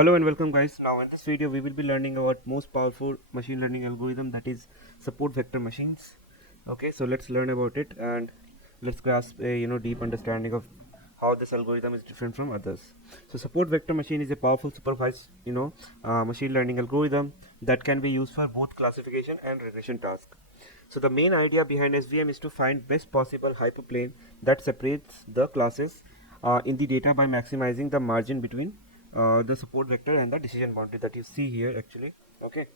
Hello and welcome guys. Now in this video we will be learning about most powerful machine learning algorithm, that is support vector machines. Okay, so let's learn about it and let's grasp a deep understanding of how this algorithm is different from others. So support vector machine is a powerful supervised machine learning algorithm that can be used for both classification and regression tasks. So the main idea behind SVM is to find best possible hyperplane that separates the classes in the data by maximizing the margin between the support vector and the decision boundary that you see here actually. Okay,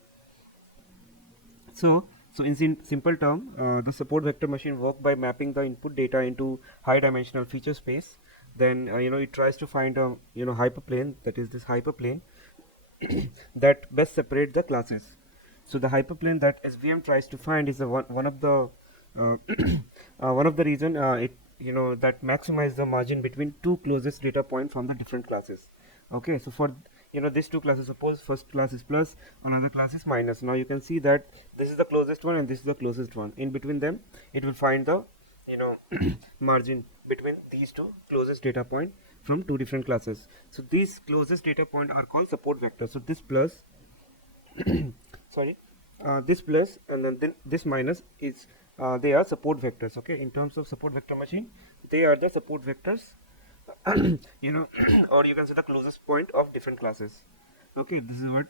so in simple term, the support vector machine work by mapping the input data into high dimensional feature space. Then it tries to find a hyperplane, that is this hyperplane that best separate the classes. So the hyperplane that SVM tries to find is one of the uh, one of the reason it that maximize the margin between two closest data point from the different classes. Okay, so for these two classes, suppose first class is plus, another class is minus. Now you can see that this is the closest one and this is the closest one. In between them, it will find the margin between these two closest data point from two different classes. So these closest data point are called support vectors. So this plus sorry, this plus and then this minus is they are support vectors. Okay, in terms of support vector machine, they are the support vectors or you can say the closest point of different classes. Okay, this is what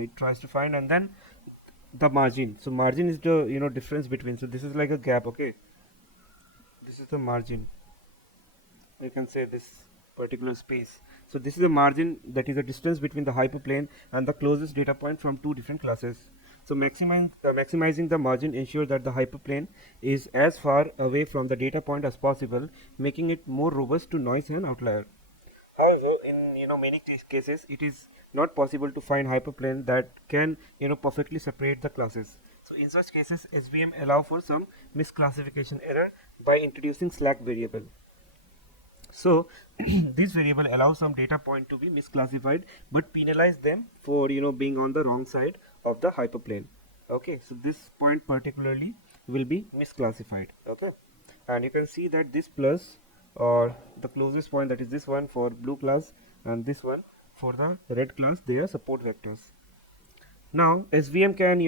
it tries to find. And then the margin, so margin is the difference between, so this is like a gap. Okay, this is the margin, you can say this particular space. So this is a margin, that is the distance between the hyperplane and the closest data point from two different classes. So maximizing the margin ensure that the hyperplane is as far away from the data point as possible, making it more robust to noise and outlier. However, in many cases, it is not possible to find hyperplane that can perfectly separate the classes. So in such cases, SVM allow for some misclassification error by introducing slack variable. So this variable allows some data point to be misclassified but penalize them for being on the wrong side of the hyperplane. Okay, so this point particularly will be misclassified. Okay, and you can see that this plus, or the closest point, that is this one for blue class and this one for the red class, they are support vectors. Now SVM can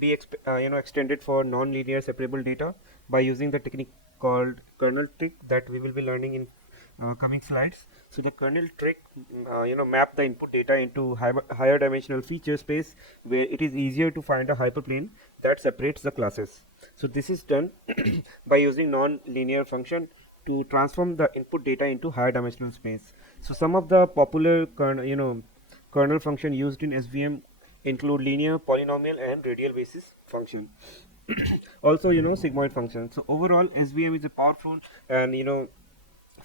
be extended for non-linear separable data by using the technique called kernel trick that we will be learning in coming slides. So the kernel trick map the input data into higher dimensional feature space where it is easier to find a hyperplane that separates the classes. So this is done by using non-linear function to transform the input data into higher dimensional space. So some of the popular kernel function used in SVM include linear, polynomial and radial basis function. Also sigmoid function. So overall SVM is a powerful and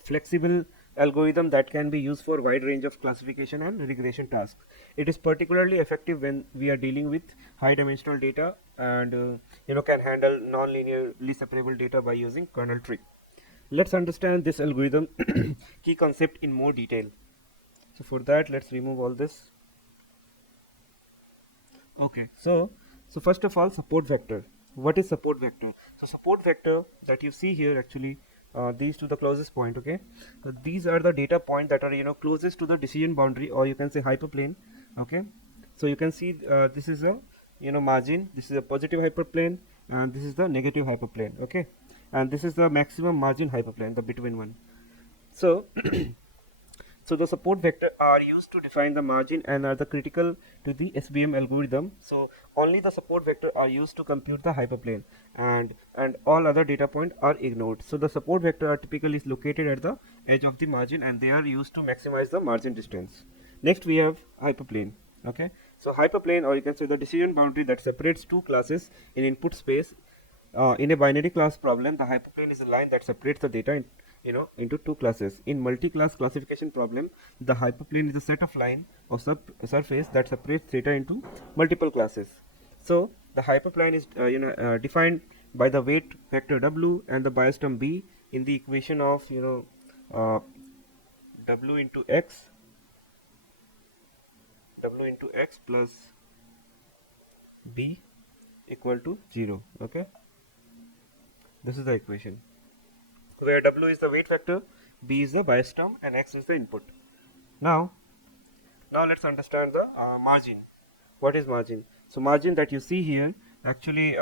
flexible algorithm that can be used for wide range of classification and regression tasks. It is particularly effective when we are dealing with high dimensional data and can handle non-linearly separable data by using kernel trick. Let's understand this algorithm key concept in more detail. So for that, let's remove all this. Okay, so first of all, support vector. What is support vector? So support vector that you see here actually, these to the closest point. Okay, so these are the data point that are closest to the decision boundary, or you can say hyperplane. Okay, so you can see this is a margin. This is a positive hyperplane, and this is the negative hyperplane. Okay, and this is the maximum margin hyperplane, the between one. So so the support vector are used to define the margin and are the critical to the SVM algorithm. So only the support vector are used to compute the hyperplane, and all other data point are ignored. So the support vector are typically located at the edge of the margin and they are used to maximize the margin distance. Next we have hyperplane. Okay, so hyperplane, or you can say the decision boundary that separates two classes in input space. In a binary class problem, the hyperplane is a line that separates the data into two classes. In multi-class classification problem, the hyperplane is a set of line or surface that separates data into multiple classes. So the hyperplane is defined by the weight vector w and the bias term b in the equation of w into x plus b equal to 0. Okay, this is the equation where w is the weight vector, b is the bias term and x is the input. Now Now let's understand the margin. What is margin? So margin that you see here, actually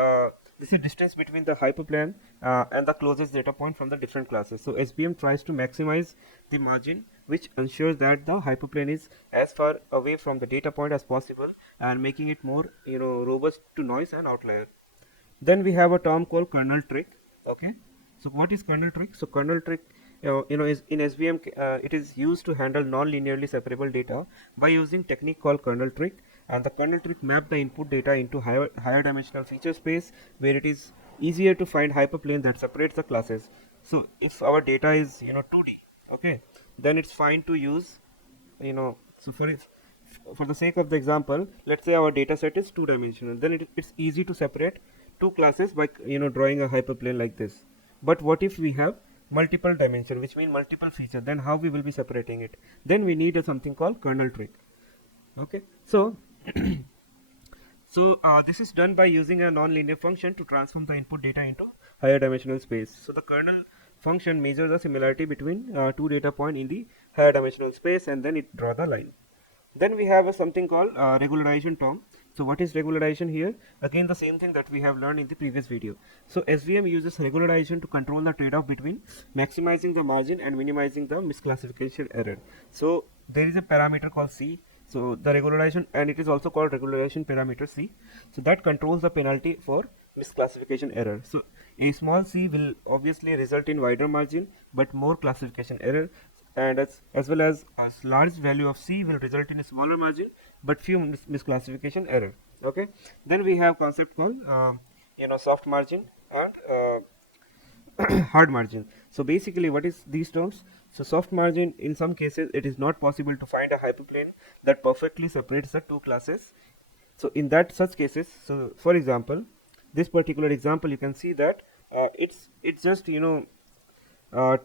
this is distance between the hyperplane and the closest data point from the different classes. So SVM tries to maximize the margin, which ensures that the hyperplane is as far away from the data point as possible, and making it more robust to noise and outlier. Then we have a term called kernel trick. Okay, so what is kernel trick? So kernel trick, is in SVM. It is used to handle non-linearly separable data by using technique called kernel trick. And the kernel trick map the input data into higher dimensional feature space, where it is easier to find hyperplane that separates the classes. So if our data is 2D, okay, then it's fine to use so for the sake of the example, let's say our data set is two dimensional, then it's easy to separate two classes by drawing a hyperplane like this. But what if we have multiple dimension, which mean multiple features, then how we will be separating it? Then we need something called kernel trick. Okay, so this is done by using a non-linear function to transform the input data into higher dimensional space. So the kernel function measures the similarity between two data point in the higher dimensional space, and then it draw the line. Then we have something called regularization term. So what is regularization here? Again, the same thing that we have learned in the previous video. So SVM uses regularization to control the trade-off between maximizing the margin and minimizing the misclassification error. So there is a parameter called C. So the regularization, and it is also called regularization parameter C. So that controls the penalty for misclassification error. So a small c will obviously result in wider margin but more classification error, and as well as a large value of c will result in a smaller margin but few misclassification error. Okay, then we have concept called soft margin and hard margin. So basically what is these terms? So soft margin, in some cases it is not possible to find a hyperplane that perfectly separates the two classes. So in that such cases, so for example, this particular example, you can see that it's just uh,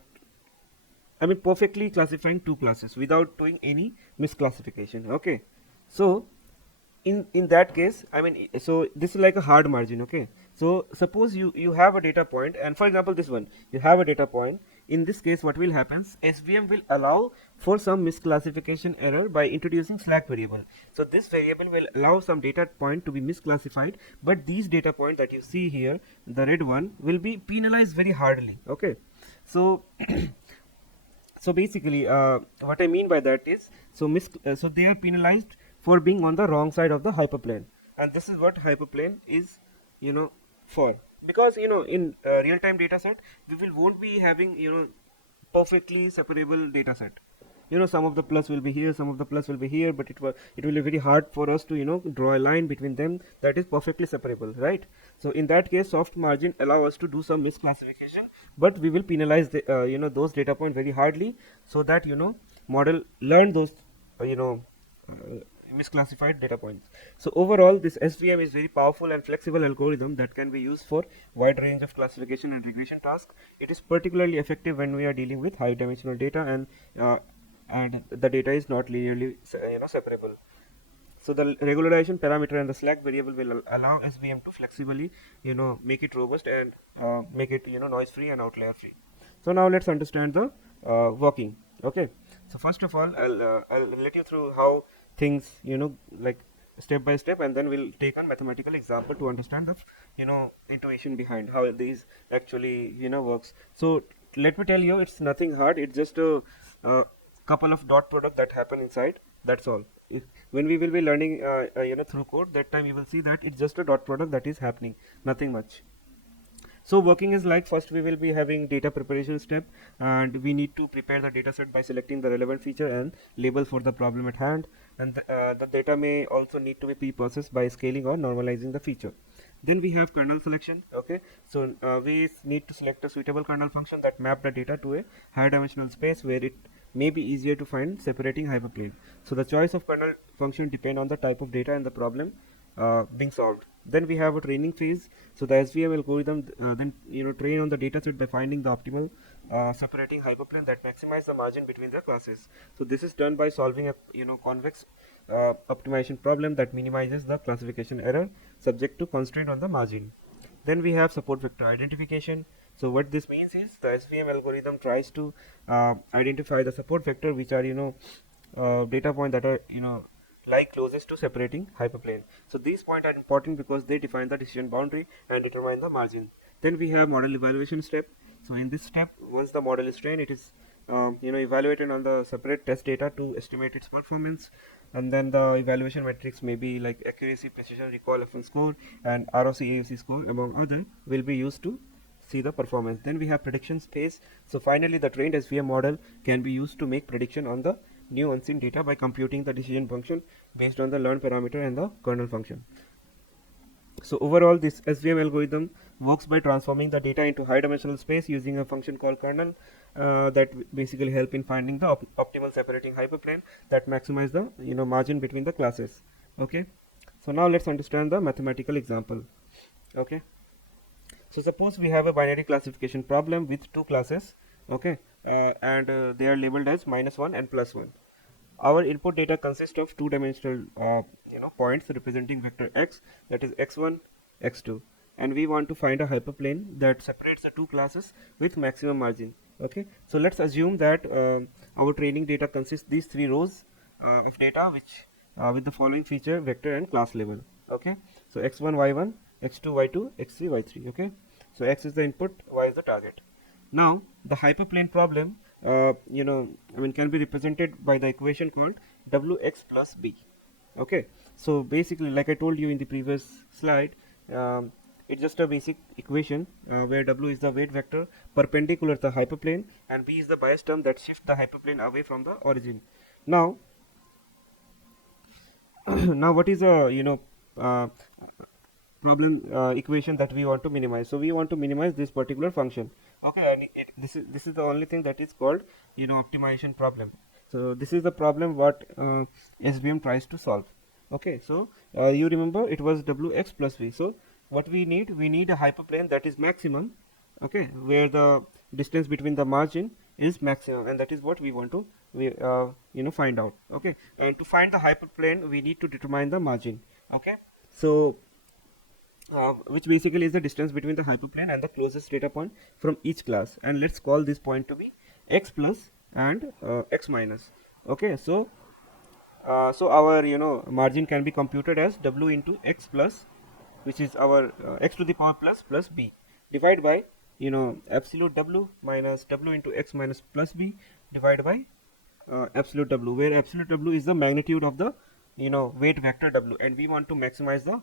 I mean perfectly classifying two classes without doing any misclassification. Okay, so in that case, I mean, so this is like a hard margin. Okay, so suppose you have a data point, and for example this one, you have a data point. In this case, what will happen? SVM will allow for some misclassification error by introducing slack variable. So this variable will allow some data point to be misclassified, but these data point that you see here, the red one, will be penalized very hardly. Okay, so so basically what I mean by that is, so they are penalized for being on the wrong side of the hyperplane, and this is what hyperplane is for, because in real time data set we won't be having perfectly separable data set. Some of the plus will be here, some of the plus will be here, but it will be very hard for us to draw a line between them that is perfectly separable, right? So in that case, soft margin allow us to do some misclassification, but we will penalize the those data point very hardly, so that model learn those you know uh, misclassified data points. So overall, this SVM is very powerful and flexible algorithm that can be used for wide range of classification and regression tasks. It is particularly effective when we are dealing with high dimensional data uh, and the data is not linearly separable. So the regularization parameter and the slack variable will allow SVM to flexibly make it robust and make it noise free and outlier free. So now let's understand the working. Okay, so first of all, I'll let you through how things like step by step, and then we'll take on mathematical example to understand the intuition behind how these actually works. So let me tell you, it's nothing hard. It's just a couple of dot product that happen inside. That's all. When we will be learning through code, that time you will see that it's just a dot product that is happening, nothing much. So working is like, first we will be having data preparation step, and we need to prepare the data set by selecting the relevant feature and label for the problem at hand, and the data may also need to be pre-processed by scaling or normalizing the feature. Then we have kernel selection. Okay, so we need to select a suitable kernel function that map the data to a higher dimensional space where it may be easier to find separating hyperplane. So the choice of kernel function depend on the type of data and the problem being solved. Then we have a training phase. So the SVM algorithm then train on the dataset by finding the optimal separating hyperplane that maximize the margin between the classes. So this is done by solving a convex optimization problem that minimizes the classification error subject to constraint on the margin. Then we have support vector identification. So what this means is the SVM algorithm tries to identify the support vector which are data point that are lie closest to separating hyperplane. So these points are important because they define the decision boundary and determine the margin. Then we have model evaluation step. So in this step, once the model is trained, it is evaluated on the separate test data to estimate its performance. And then the evaluation metrics may be like accuracy, precision, recall, FN score, and ROC AUC score, among other, will be used to see the performance. Then we have prediction space. So finally, the trained SVM model can be used to make prediction on the new unseen data by computing the decision function based on the learned parameter and the kernel function. So overall, this SVM algorithm works by transforming the data into high-dimensional space using a function called kernel that basically help in finding the optimal separating hyperplane that maximize the margin between the classes. Okay. So now let's understand the mathematical example. Okay. So suppose we have a binary classification problem with two classes. Okay, and they are labeled as -1 and +1. Our input data consists of two-dimensional points representing vector x, that is x1, x2, and we want to find a hyperplane that separates the two classes with maximum margin. Okay, so let's assume that our training data consists these three rows of data which with the following feature, vector and class level. Okay, so x1 y1, x2 y2, x3 y3. Okay, so x is the input, y is the target. Now the hyperplane problem can be represented by the equation called wx plus b. Okay, so basically, like I told you in the previous slide, it's just a basic equation where w is the weight vector perpendicular to the hyperplane and b is the bias term that shifts the hyperplane away from the origin. Now now what is a problem equation that we want to minimize? So we want to minimize this particular function. Okay, and this is the only thing that is called optimization problem. So this is the problem what SVM tries to solve. Okay, so you remember it was wx plus v. So what we need a hyperplane that is maximum. Okay, where the distance between the margin is maximum, and that is what we want to find out. Okay, and to find the hyperplane we need to determine the margin. Okay, so which basically is the distance between the hyperplane and the closest data point from each class, and let's call this point to be x plus and x minus. Okay, so so our margin can be computed as w into x plus, which is our x to the power plus b, divided by absolute w minus w into x minus plus b divided by absolute w, where absolute w is the magnitude of the weight vector w, and we want to maximize the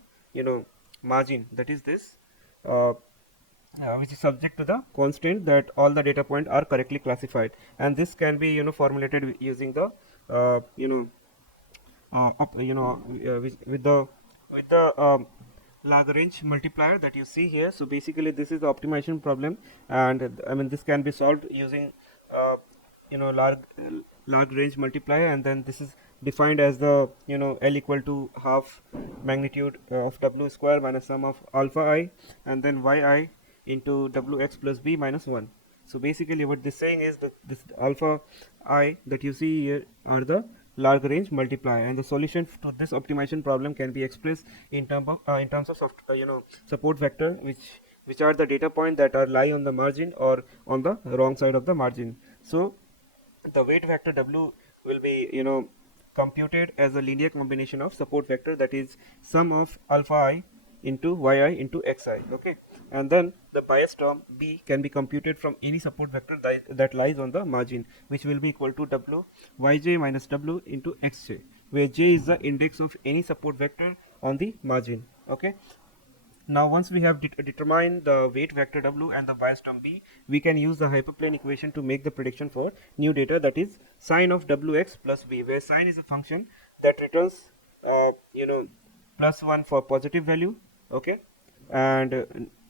margin, that is this which is subject to the constant that all the data points are correctly classified, and this can be formulated using the with the Lagrange multiplier that you see here. So basically this is the optimization problem, and this can be solved using Lagrange multiplier, and then this is defined as the L equal to half magnitude of w square minus sum of alpha I and then yi into wx plus b minus 1. So basically what this saying is that this alpha I that you see here are the Lagrange multiplier, and the solution to this optimization problem can be expressed in terms of support vector, which are the data point that are lie on the margin or on the wrong side of the margin. So the weight vector w will be computed as a linear combination of support vector, that is sum of alpha I into yi into xi. Okay, and then the bias term b can be computed from any support vector that lies on the margin, which will be equal to w yj minus w into xj, where j is the index of any support vector on the margin. Okay, now once we have determined the weight vector w and the bias term b, we can use the hyperplane equation to make the prediction for new data, that is sine of wx plus b, where sine is a function that returns +1 for positive value, okay, and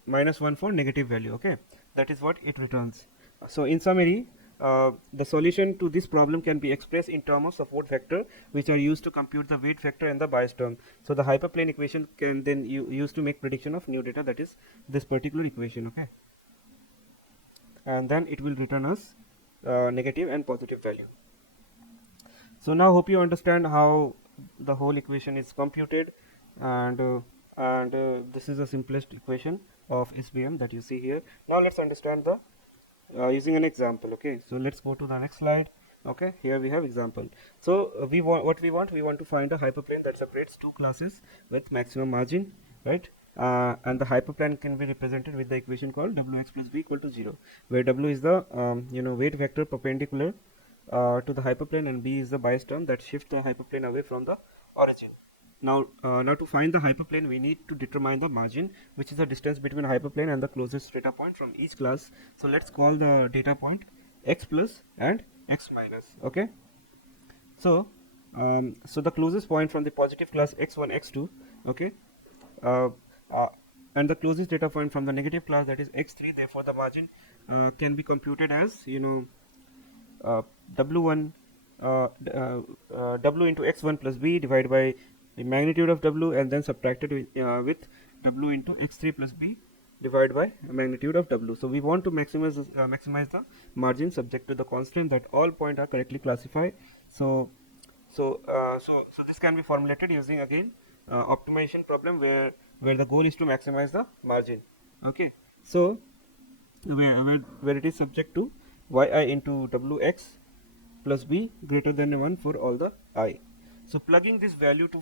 -1 for negative value. Okay, that is what it returns. So in summary, the solution to this problem can be expressed in terms of support vector, which are used to compute the weight vector and the bias term. So the hyperplane equation can then used to make prediction of new data, that is this particular equation. Okay, and then it will return us negative and positive value. So now hope you understand how the whole equation is computed, and this is the simplest equation of SVM that you see here. Now let's understand the using an example. Okay, so let's go to the next slide. Okay, here we have example. So we want what we want to find a hyperplane that separates two classes with maximum margin, right? And the hyperplane can be represented with the equation called wx plus b equal to 0, where w is the weight vector perpendicular to the hyperplane, and b is the bias term that shifts the hyperplane away from the origin. Now to find the hyperplane, we need to determine the margin, which is the distance between hyperplane and the closest data point from each class. So let's call the data point x plus and x minus. Okay. So the closest point from the positive class x1, x2. Okay. Uh, uh, and the closest data point from the negative class, that is x3. Therefore, the margin can be computed as w1 w into x1 plus b divided by the magnitude of w, and then subtracted with w into x3 plus b divided by magnitude of w. So we want to maximize the margin subject to the constraint that all points are correctly classified. So this can be formulated using again optimization problem, where the goal is to maximize the margin. Okay. So where it is subject to yi into wx plus b greater than 1 for all the I. So plugging this value to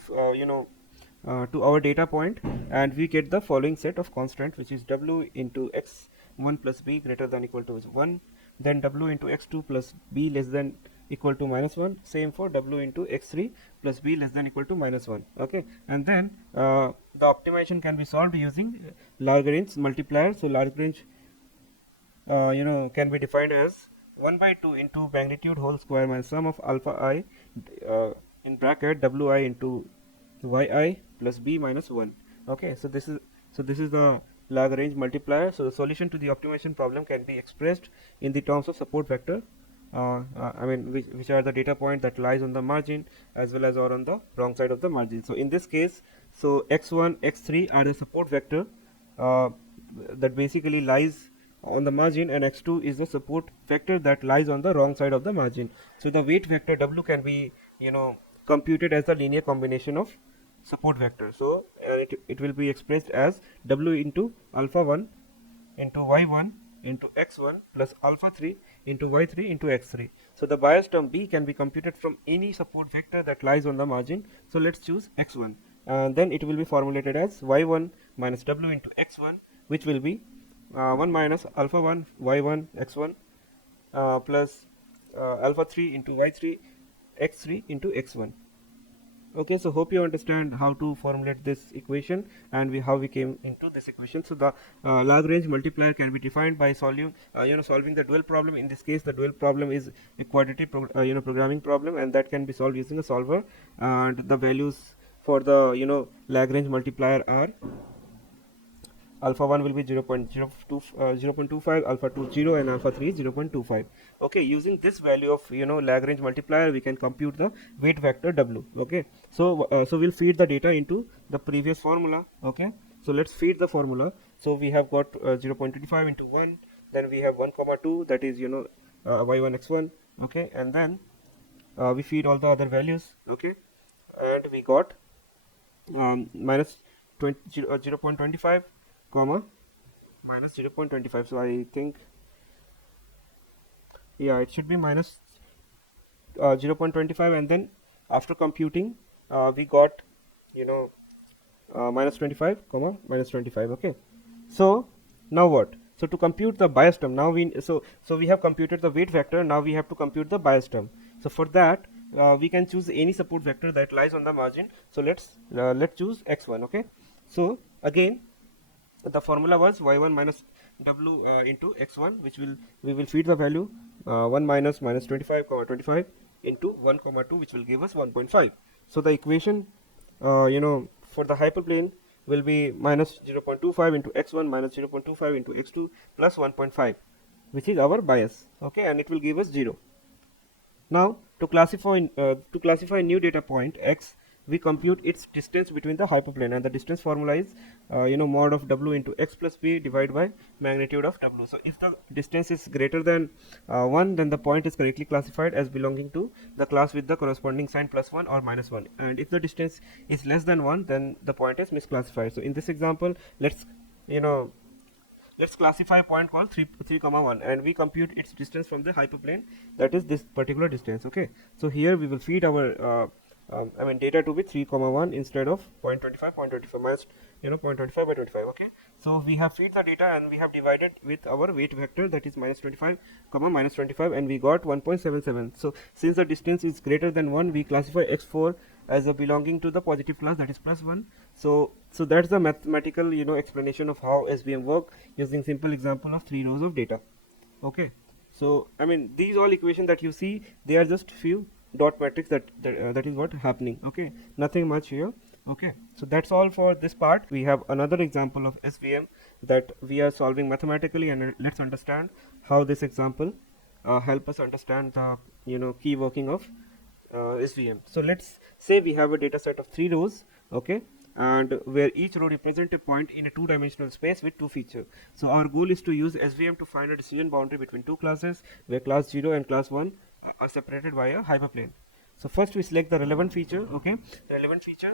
to our data point, and we get the following set of constants, which is w into x1 plus b greater than equal to 1, then w into x2 plus b less than equal to -1, same for w into x3 plus b less than equal to -1. Okay, and then the optimization can be solved using Lagrange multiplier. So Lagrange can be defined as 1 by 2 into magnitude whole square minus sum of alpha I in bracket wi into yi plus b minus 1. Okay, so this is the Lagrange multiplier. So the solution to the optimization problem can be expressed in the terms of support vector. I mean, which are the data point that lies on the margin as well as or on the wrong side of the margin. So in this case, so x1, x3 are the support vector uh, that basically lies on the margin, and x2 is the support vector that lies on the wrong side of the margin. So the weight vector w can be computed as the linear combination of support vector. So it will be expressed as w into alpha 1 into y1 into x1 plus alpha 3 into y3 into x3. So the bias term b can be computed from any support vector that lies on the margin. So let's choose x1, and then it will be formulated as y1 minus w into x1, which will be 1 minus alpha 1 y1 x1 plus alpha 3 into y3 x3 into x1. Okay, so hope you understand how to formulate this equation, and how we came into this equation. So the Lagrange multiplier can be defined by solving the dual problem. In this case, the dual problem is a quadratic programming problem, and that can be solved using a solver. And the values for the Lagrange multiplier are: alpha 1 will be 0.25, alpha 2 0, and alpha 3 0.25. Okay, using this value of Lagrange multiplier, we can compute the weight vector w. Okay, so we'll feed the data into the previous formula. Okay, so let's feed the formula. So we have got 0.25 into 1, then we have 1 comma 2, that is y1 x1. Okay, and then we feed all the other values. Okay, and we got minus 0.25 comma minus 0.25. So I think, yeah, it should be minus 0.25, and then after computing we got minus 25 comma minus 25. Okay, so now what? So to compute the bias term, now we have computed the weight vector. Now we have to compute the bias term. So for that we can choose any support vector that lies on the margin. So let's choose x1. Okay, so again the formula was y1 minus w into x1, which we will feed the value 1 minus 25 comma 25 into 1 comma 2, which will give us 1.5. So the equation for the hyperplane will be minus 0.25 into x1 minus 0.25 into x2 plus 1.5, which is our bias. Okay, and it will give us 0. Now to classify new data point x, we compute its distance between the hyperplane, and the distance formula is mod of w into x plus b divided by magnitude of w. So if the distance is greater than 1, then the point is correctly classified as belonging to the class with the corresponding sign +1 or -1, and if the distance is less than 1, then the point is misclassified. So in this example, let's let's classify a point called 3 comma 1, and we compute its distance from the hyperplane, that is this particular distance. Okay, so here we will feed our data to be 3 comma 1 instead of 0.25 minus 0.25 by 25. Okay, so we have feed the data and we have divided with our weight vector, that is minus 25 comma minus 25, and we got 1.77. so since the distance is greater than 1, we classify x4 as a belonging to the positive class, that is plus 1. So that's the mathematical explanation of how SVM work using simple example of 3 rows of data. Okay, so these all equations that you see, they are just few dot matrix, that is what happening. Okay, nothing much here. Okay, so that's all for this part. We have another example of SVM that we are solving mathematically, and let's understand how this example help us understand the key working of SVM. So let's say we have a data set of 3 rows, okay, and where each row represents a point in a two-dimensional space with two features. So our goal is to use SVM to find a decision boundary between two classes, where class 0 and class 1 are separated by a hyperplane. So first we select the relevant feature, okay, relevant feature,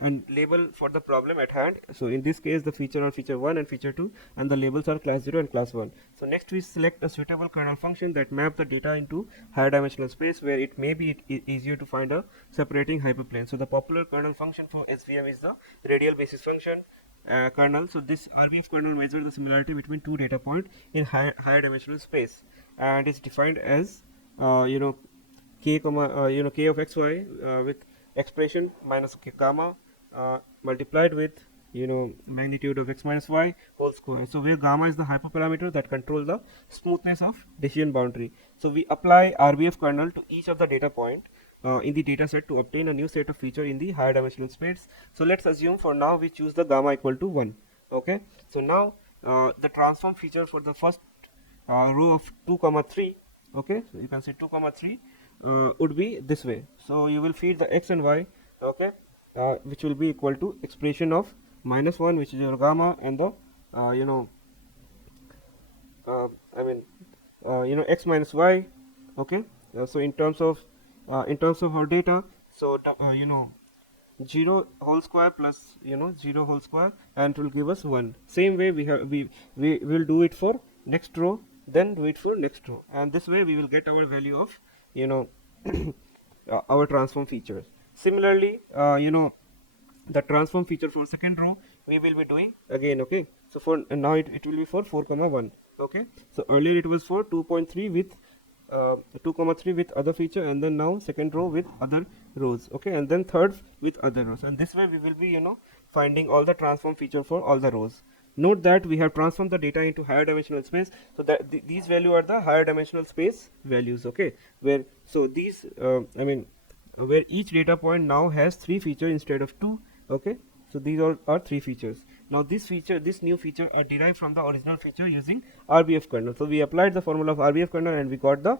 and label for the problem at hand. So in this case the feature are feature 1 and feature 2, and the labels are class 0 and class 1. So next we select a suitable kernel function that map the data into higher dimensional space, where it may be easier to find a separating hyperplane. So the popular kernel function for SVM is the radial basis function kernel. So this RBF kernel measures the similarity between two data points in higher dimensional space, and is defined as k comma k of xy with expression minus k gamma multiplied with magnitude of x minus y whole square. So where gamma is the hyperparameter that control the smoothness of decision boundary. So we apply RBF kernel to each of the data point in the data set to obtain a new set of feature in the higher dimensional space. So let's assume for now we choose the gamma equal to 1. Okay, so now the transform feature for the first row of 2 comma 3, okay, so you can say 2 comma 3 would be this way. So you will feed the x and y, okay, which will be equal to expression of minus 1, which is your gamma, and the x minus y. Okay, so in terms of our data, so 0 whole square plus 0 whole square, and it will give us 1. Same way we will do it for next row, then do it for next row, and this way we will get our value of our transform features. Similarly, the transform feature for second row we will be doing again. Okay, so for now it will be for 4 comma 1. Okay, so earlier it was for 2.3 with 2 comma 3 with other feature, and then now second row with other rows. Okay, and then third with other rows, and this way we will be finding all the transform feature for all the rows. Note that we have transformed the data into higher dimensional space, so that these value are the higher dimensional space values. Okay, where so these where each data point now has 3 features instead of 2. Okay, so these all are 3 features. Now this new feature are derived from the original feature using RBF kernel. So we applied the formula of RBF kernel, and we got the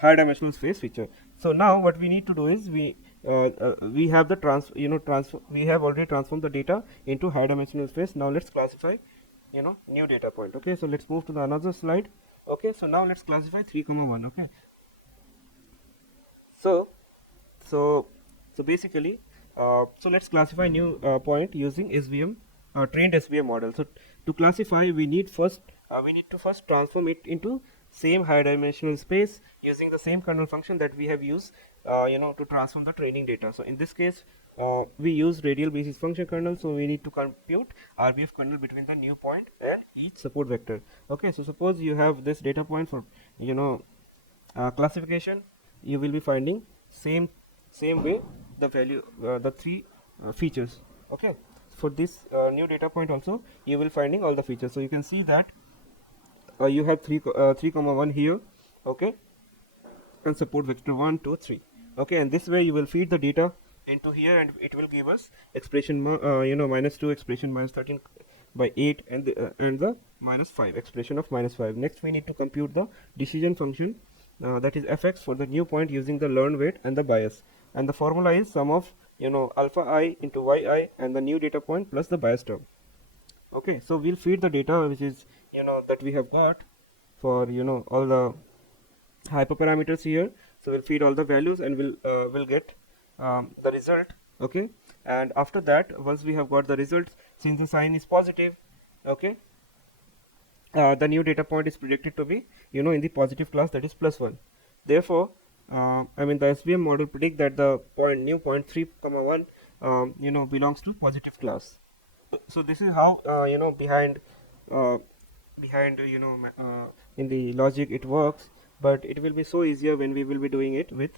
higher dimensional space feature. So now what we need to do is we have the we have already transformed the data into higher dimensional space. Now let's classify new data point. Okay, so let's move to the another slide. Okay, so now let's classify 3 comma 1. Okay, so basically so let's classify new point using SVM trained SVM model. So to classify we need to first transform it into same higher dimensional space using the same kernel function that we have used to transform the training data. So in this case we use radial basis function kernel, so we need to compute RBF kernel between the new point and each support vector. Okay, so suppose you have this data point for classification, you will be finding same way the value the 3 features. Okay, for this new data point also you will finding all the features. So you can see that you have 3 comma 1 here. Okay, and support vector 1 2 3. Okay, and this way you will feed the data into here, and it will give us expression minus 2, expression minus 13 by 8, and the minus 5, expression of minus 5. Next we need to compute the decision function that is fx for the new point using the learned weight and the bias, and the formula is sum of alpha I into yi and the new data point plus the bias term. Okay, so we'll feed the data which is that we have got for all the hyperparameters here. So we'll feed all the values, and we'll get the result. Okay, and after that, once we have got the results, since the sign is positive, okay, the new data point is predicted to be, in the positive class, that is +1. Therefore, the SVM model predict that the new point 3, 1, belongs to positive class. So this is how, uh, in the logic it works, but it will be so easier when we will be doing it with,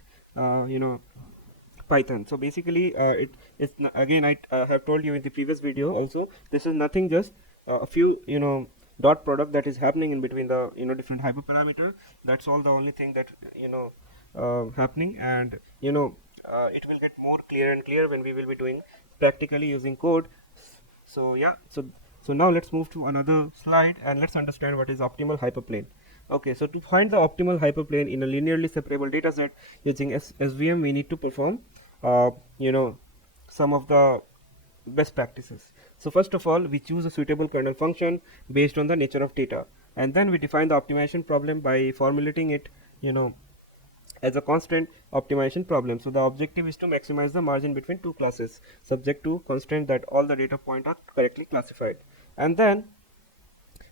Python. So basically, again, I have told you in the previous video also, this is nothing, just a few, dot product that is happening in between the, different hyperparameter. That's all, the only thing that, happening. And it will get more clear and clear when we will be doing practically using code. So yeah, so now let's move to another slide and let's understand what is optimal hyperplane. Okay, so to find the optimal hyperplane in a linearly separable dataset using SVM, we need to perform, uh, you know, some of the best practices. So first of all, we choose a suitable kernel function based on the nature of data, and then we define the optimization problem by formulating it, as a constant optimization problem. So the objective is to maximize the margin between two classes, subject to constraint that all the data points are correctly classified. And then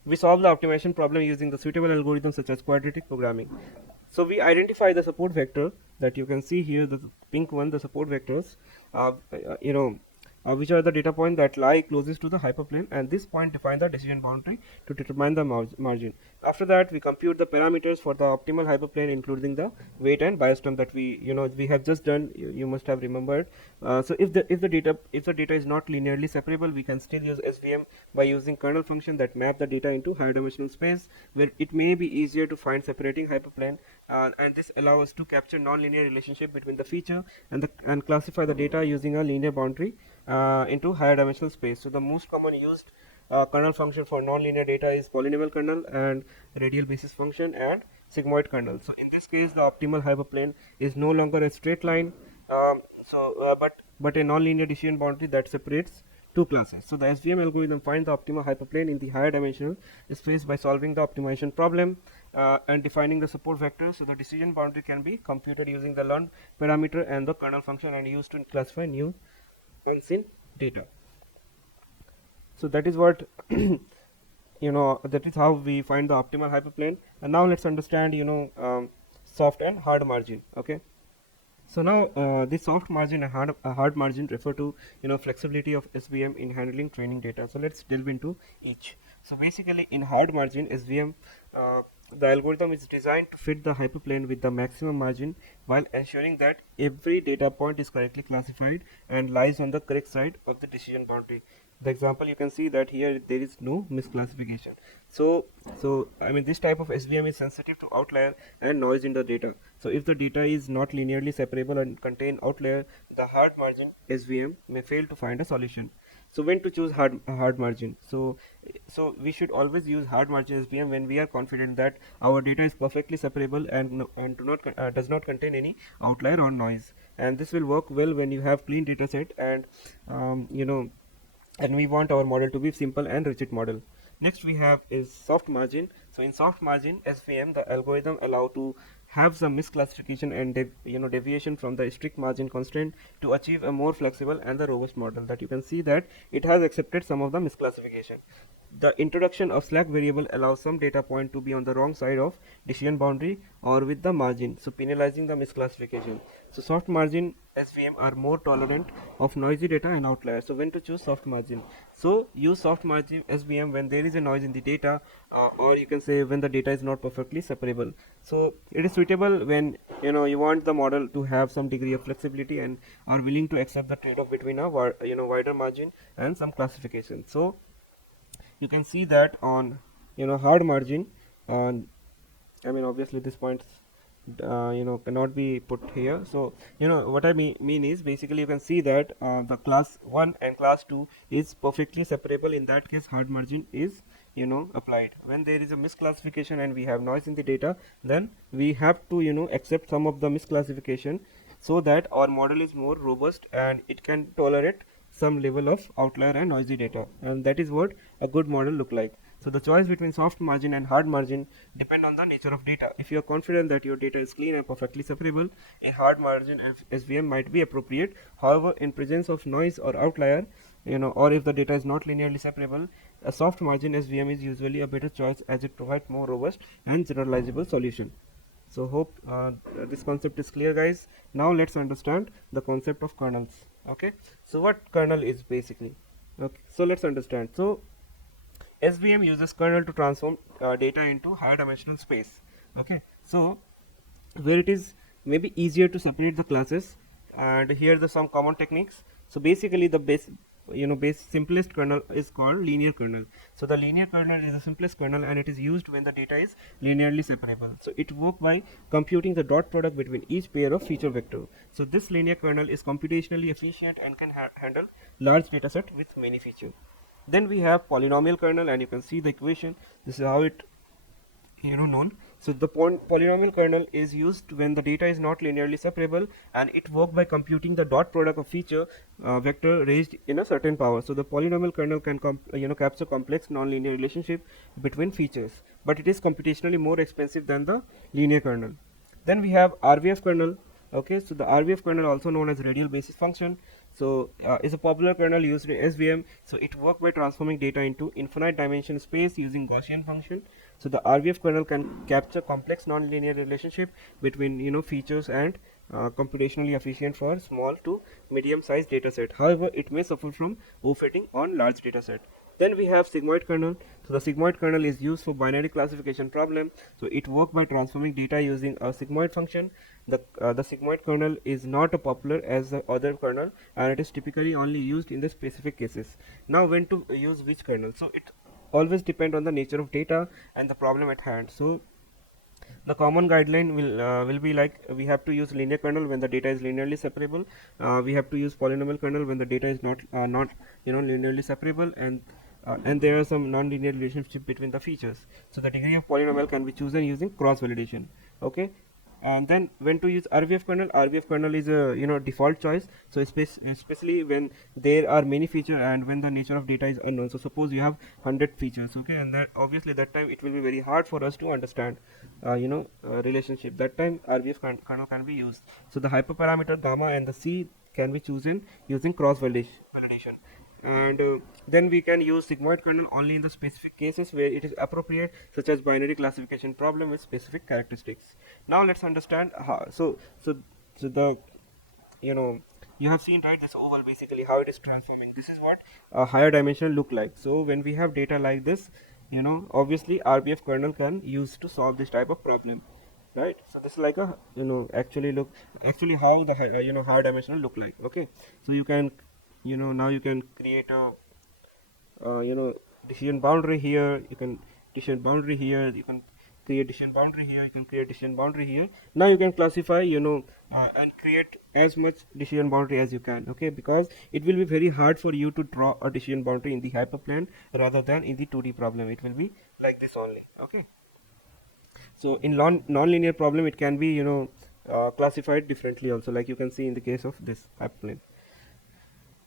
we solve the optimization problem using the suitable algorithms such as quadratic programming. So we identify the support vector that you can see here, the pink one, the support vectors, which are the data points that lie closest to the hyperplane, and this point define the decision boundary to determine the margin. After that, we compute the parameters for the optimal hyperplane, including the weight and bias term that we have just done. You must have remembered. So if the data is not linearly separable, we can still use SVM by using kernel function that map the data into higher dimensional space, where it may be easier to find separating hyperplane, and this allows us to capture non-linear relationship between the feature and classify the data using a linear boundary into higher dimensional space. So the most common used kernel function for non-linear data is polynomial kernel and radial basis function and sigmoid kernel. So in this case, the optimal hyperplane is no longer a straight line, but a non-linear decision boundary that separates two classes. So the SVM algorithm finds the optimal hyperplane in the higher dimensional space by solving the optimization problem and defining the support vector. So the decision boundary can be computed using the learned parameter and the kernel function and used to classify new unseen data. So that is what that is how we find the optimal hyperplane. And now let's understand soft and hard margin. Okay, so now the soft margin and hard margin refer to flexibility of SVM in handling training data. So let's delve into each. So basically, in hard margin SVM, the algorithm is designed to fit the hyperplane with the maximum margin while ensuring that every data point is correctly classified and lies on the correct side of the decision boundary. The example, you can see that here there is no misclassification. So this type of SVM is sensitive to outlier and noise in the data. So if the data is not linearly separable and contain outlier, the hard margin SVM may fail to find a solution. So when to choose hard margin? So we should always use hard margin SVM when we are confident that our data is perfectly separable and does not contain any outlier or noise. And this will work well when you have clean data set and and we want our model to be simple and rigid model. Next we have is soft margin. So in soft margin SVM, the algorithm allow to have some misclassification and deviation from the strict margin constraint to achieve a more flexible and the robust model. That you can see that it has accepted some of the misclassification. The introduction of slack variable allows some data point to be on the wrong side of decision boundary or with the margin, so penalizing the misclassification. So soft margin SVM are more tolerant of noisy data and outliers. So when to choose soft margin? So use soft margin SVM when there is a noise in the data, or you can say when the data is not perfectly separable. So it is suitable when you want the model to have some degree of flexibility and are willing to accept the trade-off between a wider margin and some classification. So you can see that on hard margin, obviously this points cannot be put here. So what I mean is, basically you can see that the class 1 and class 2 is perfectly separable. In that case, hard margin is applied. When there is a misclassification and we have noise in the data, then we have to accept some of the misclassification so that our model is more robust and it can tolerate some level of outlier and noisy data, and that is what a good model look like. So the choice between soft margin and hard margin depend on the nature of data. If you are confident that your data is clean and perfectly separable, a hard margin SVM might be appropriate. However, in presence of noise or outlier, or if the data is not linearly separable, a soft margin SVM is usually a better choice as it provides more robust and generalizable solution. So hope this concept is clear, guys. Now let's understand the concept of kernels. Okay, so what kernel is basically? Okay, so let's understand. So SVM uses kernel to transform data into higher dimensional space. Okay, so where it is maybe easier to separate the classes, and here are some common techniques. So basically the base simplest kernel is called linear kernel. So the linear kernel is the simplest kernel, and it is used when the data is linearly separable. So it works by computing the dot product between each pair of feature vector. So this linear kernel is computationally efficient and can handle large data set with many features. Then we have polynomial kernel, and you can see the equation. This is how it known. So the polynomial kernel is used when the data is not linearly separable, and it works by computing the dot product of feature vector raised in a certain power. So the polynomial kernel can capture complex nonlinear relationship between features, but it is computationally more expensive than the linear kernel. Then we have RVF kernel. Okay, so the RVF kernel, also known as radial basis function, so is a popular kernel used in SVM. So it works by transforming data into infinite dimension space using Gaussian function. So the RVF kernel can capture complex nonlinear relationship between features, and computationally efficient for small to medium sized data set. However, it may suffer from overfitting on large data set. Then we have sigmoid kernel. So the sigmoid kernel is used for binary classification problem. So it works by transforming data using a sigmoid function. The sigmoid kernel is not as popular as the other kernel, and it is typically only used in the specific cases. Now, when to use which kernel? So it always depend on the nature of data and the problem at hand. So the common guideline will be like, we have to use linear kernel when the data is linearly separable. We have to use polynomial kernel when the data is not linearly separable, and there are some non-linear relationship between the features. So the degree of polynomial can be chosen using cross validation. Okay, and then when to use RVF kernel? RVF kernel is a default choice. So especially when there are many features and when the nature of data is unknown. So suppose you have 100 features, okay, and that obviously that time it will be very hard for us to understand relationship. That time RVF kernel can be used. So the hyperparameter gamma and the C can be chosen using cross validation. And then we can use sigmoid kernel only in the specific cases where it is appropriate, such as binary classification problem with specific characteristics. Now let's understand how. So the you have seen, right, this oval, basically how it is transforming. This is what a higher dimension look like. So when we have data like this, obviously RBF kernel can use to solve this type of problem, right? So this is like a actually how the higher dimensional look like. Okay, so you can now you can create a decision boundary here. You can decision boundary here. You can create decision boundary here. You can create decision boundary here. Now you can classify and create as much decision boundary as you can. Okay, because it will be very hard for you to draw a decision boundary in the hyperplane rather than in the 2D problem. It will be like this only. Okay, so in non-linear problem it can be classified differently also, like you can see in the case of this hyperplane.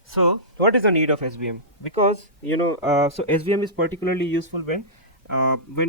So what is the need of SVM? Because so SVM is particularly useful when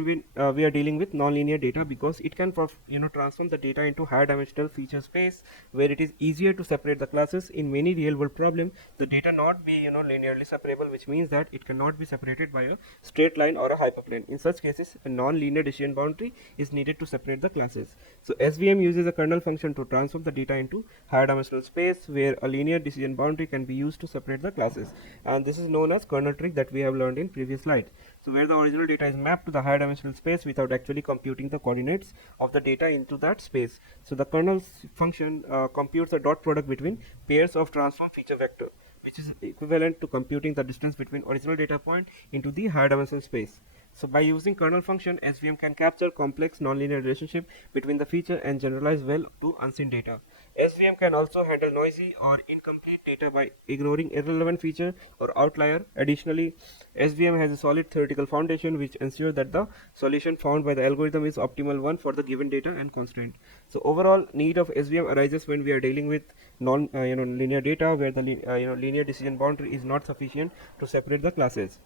we are dealing with nonlinear data, because it can transform the data into higher dimensional feature space where it is easier to separate the classes. In many real world problems, the data not be linearly separable, which means that it cannot be separated by a straight line or a hyperplane. In such cases, a non-linear decision boundary is needed to separate the classes. So SVM uses a kernel function to transform the data into higher dimensional space where a linear decision boundary can be used to separate the classes, and this is known as kernel trick that we have learned in previous slide. So where the original data is mapped to the higher dimensional space without actually computing the coordinates of the data into that space. So the kernel function computes a dot product between pairs of transform feature vector, which is equivalent to computing the distance between original data point into the higher dimensional space. So by using kernel function, SVM can capture complex nonlinear relationship between the feature and generalize well to unseen data. SVM can also handle noisy or incomplete data by ignoring irrelevant feature or outlier. Additionally, SVM has a solid theoretical foundation which ensures that the solution found by the algorithm is optimal one for the given data and constraint. So overall need of SVM arises when we are dealing with linear data where the linear decision boundary is not sufficient to separate the classes.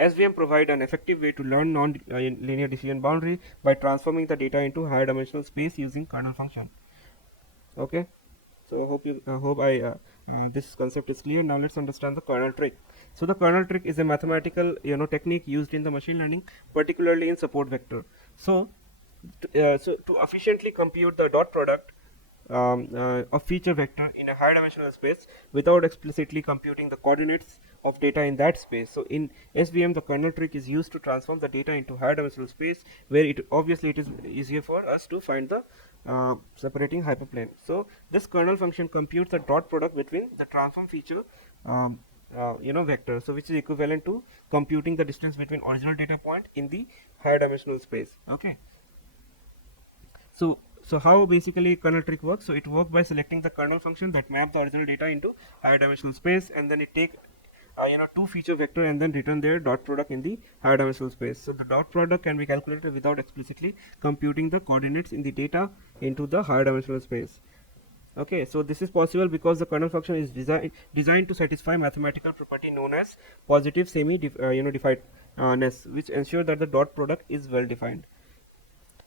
SVM provide an effective way to learn non-linear decision boundary by transforming the data into higher dimensional space using kernel function. Okay, so hope this concept is clear. Now let's understand the kernel trick. So the kernel trick is a mathematical technique used in the machine learning, particularly in support vector. So to efficiently compute the dot product of feature vector in a high dimensional space without explicitly computing the coordinates of data in that space. So in SVM, the kernel trick is used to transform the data into high dimensional space, where it obviously it is easier for us to find the separating hyperplane. So this kernel function computes the dot product between the transform feature vector, so which is equivalent to computing the distance between original data point in the high dimensional space. Okay. So how basically kernel trick works? So it works by selecting the kernel function that map the original data into higher dimensional space, and then it take two feature vector and then return their dot product in the higher dimensional space. So the dot product can be calculated without explicitly computing the coordinates in the data into the higher dimensional space. Okay, so this is possible because the kernel function is designed to satisfy mathematical property known as positive semi definedness, which ensure that the dot product is well defined.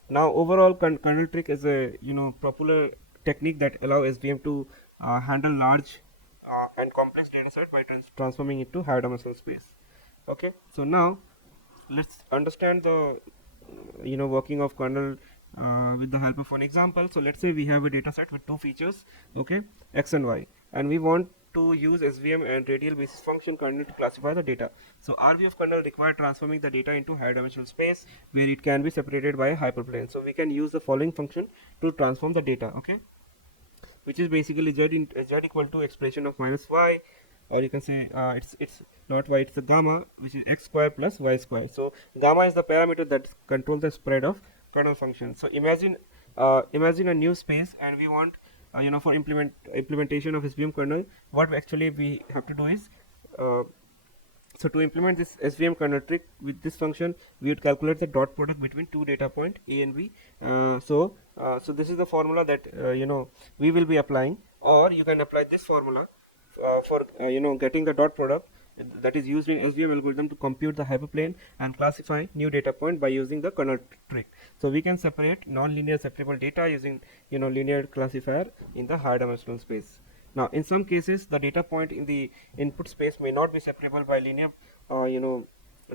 Now overall kernel trick is a popular technique that allow SVM to handle large and complex data set by transforming it to high dimensional space. Okay, so now let's understand the working of kernel with the help of one example. So let's say we have a data set with two features, okay, x and y, and we want to use SVM and radial basis function kernel to classify the data. So RBF kernel require transforming the data into high dimensional space where it can be separated by a hyperplane. So we can use the following function to transform the data, okay, which is basically z equal to expression of minus y, or you can say it's not y, it's the gamma, which is x square plus y square. So gamma is the parameter that controls the spread of kernel function. So imagine a new space, and we want for implementation of SVM kernel, what actually we have to do is so to implement this SVM kernel trick with this function, we would calculate the dot product between two data point A and B. So this is the formula that we will be applying, or you can apply this formula for getting the dot product that is used in SVM algorithm to compute the hyperplane and classify new data point by using the kernel trick. So we can separate non-linear separable data using linear classifier in the high dimensional space. Now in some cases the data point in the input space may not be separable by linear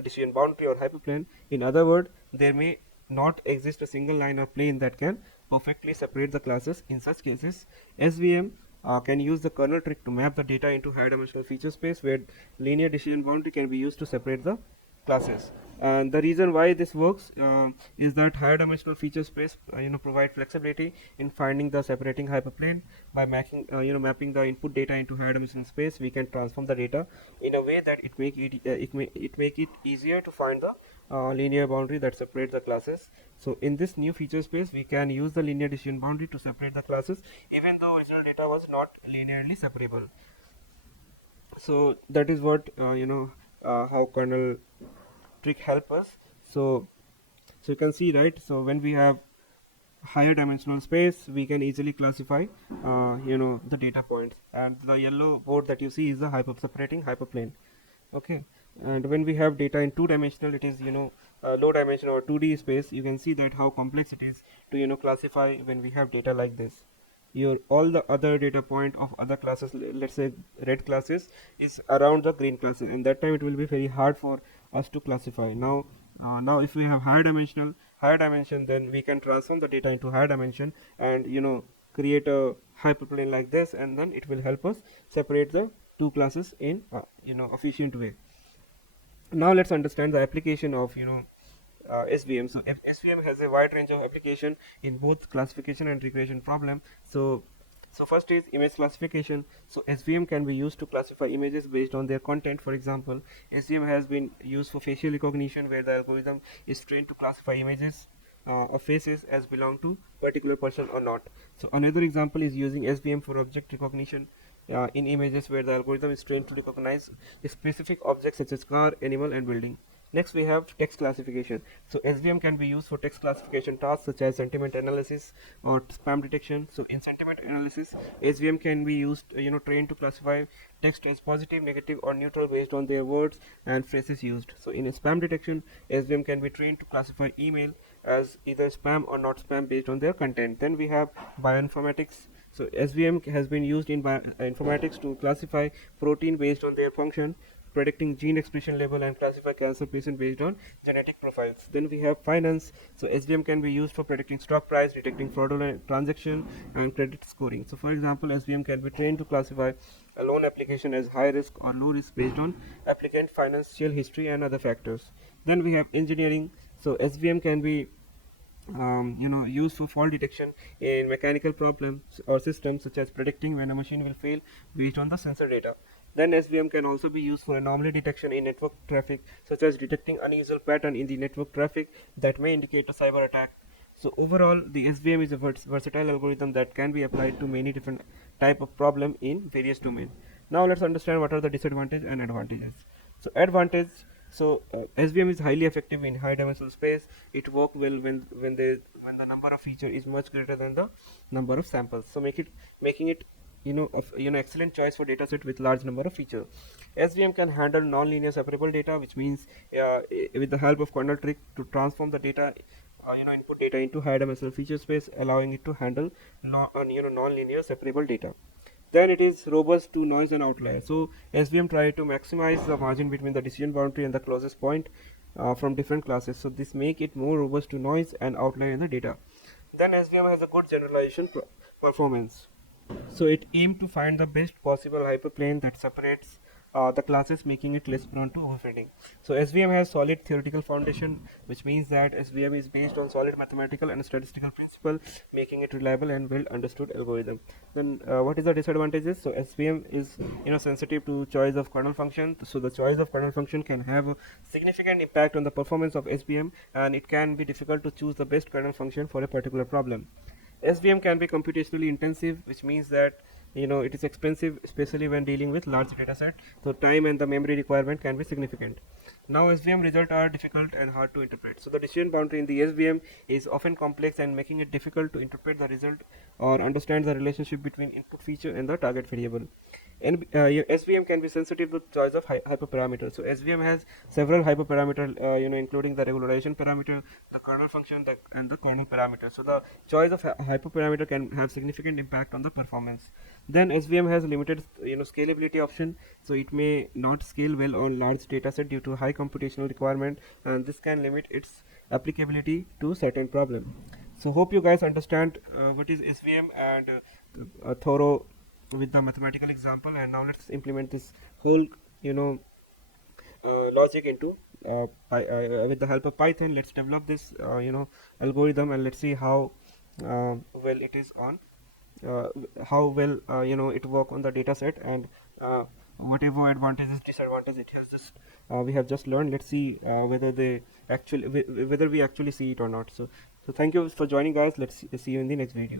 decision boundary or hyperplane. In other words, there may not exist a single line or plane that can perfectly separate the classes. In such cases, SVM can use the kernel trick to map the data into high dimensional feature space where linear decision boundary can be used to separate the classes. And the reason why this works is that higher dimensional feature space provide flexibility in finding the separating hyperplane. By mapping the input data into higher dimensional space, we can transform the data in a way that it make it easier to find the linear boundary that separates the classes. So in this new feature space, we can use the linear decision boundary to separate the classes even though original data was not linearly separable. So that is what how kernel trick help us. So you can see, right, so when we have higher dimensional space, we can easily classify the data points, and the yellow board that you see is the separating hyperplane. Okay, and when we have data in two dimensional, it is low dimension or 2D space, you can see that how complex it is to classify when we have data like this. All the other data point of other classes, let's say red classes, is around the green classes, and that time it will be very hard for us to classify. Now if we have higher dimension, then we can transform the data into higher dimension and create a hyperplane like this, and then it will help us separate the two classes in efficient way. Now let's understand the application of SVM. So SVM has a wide range of application in both classification and regression problem. So first is image classification. So SVM can be used to classify images based on their content. For example, SVM has been used for facial recognition, where the algorithm is trained to classify images of faces as belong to particular person or not. So another example is using SVM for object recognition in images, where the algorithm is trained to recognize specific objects such as car, animal, and building. Next we have text classification. So SVM can be used for text classification tasks such as sentiment analysis or spam detection. So in sentiment analysis, SVM can be used trained to classify text as positive, negative, or neutral based on their words and phrases used. So in spam detection, SVM can be trained to classify email as either spam or not spam based on their content. Then we have bioinformatics. So SVM has been used in informatics to classify protein based on their function, predicting gene expression level, and classify cancer patient based on genetic profiles. Then we have finance. So SVM can be used for predicting stock price, detecting fraudulent transaction, and credit scoring. So for example, SVM can be trained to classify a loan application as high risk or low risk based on applicant financial history and other factors. Then we have engineering. So SVM can be used for fault detection in mechanical problems or systems, such as predicting when a machine will fail based on the sensor data. Then SVM can also be used for anomaly detection in network traffic, such as detecting unusual pattern in the network traffic that may indicate a cyber attack. So overall, the SVM is a versatile algorithm that can be applied to many different type of problem in various domains. Now let's understand what are the disadvantages and advantages. So advantage. SVM is highly effective in high dimensional space. It works well when the number of feature is much greater than the number of samples. So making it excellent choice for dataset with large number of features. SVM can handle non-linear separable data, which means with the help of kernel trick to transform the data input data into high dimensional feature space, allowing it to handle non-linear separable data. Then it is robust to noise and outlier. So SVM try to maximize the margin between the decision boundary and the closest point from different classes. So this make it more robust to noise and outlier in the data. Then SVM has a good generalization performance. So it aimed to find the best possible hyperplane that separates the classes, making it less prone to overfitting. So SVM has solid theoretical foundation, which means that SVM is based on solid mathematical and statistical principle, making it reliable and well understood algorithm. Then what is the disadvantages? So SVM is sensitive to choice of kernel function. So the choice of kernel function can have a significant impact on the performance of SVM, and it can be difficult to choose the best kernel function for a particular problem. SVM can be computationally intensive, which means that it is expensive, especially when dealing with large dataset. So time and the memory requirement can be significant. Now SVM results are difficult and hard to interpret. So the decision boundary in the SVM is often complex and making it difficult to interpret the result or understand the relationship between input feature and the target variable. And SVM can be sensitive to choice of hyperparameters. So SVM has several hyperparameter, including the regularization parameter, the kernel function, and the kernel parameter. So the choice of hyperparameter can have significant impact on the performance. Then SVM has limited, scalability option. So it may not scale well on large data set due to high computational requirement, and this can limit its applicability to certain problem. So hope you guys understand what is SVM and thorough with the mathematical example. And now let's implement this whole logic into with the help of Python. Let's develop this algorithm, and let's see how well it is on how well it work on the data set, and whatever advantages disadvantages it has just we have just learned. Let's see whether we actually see it or not. So thank you for joining, guys. Let's see you in the next video.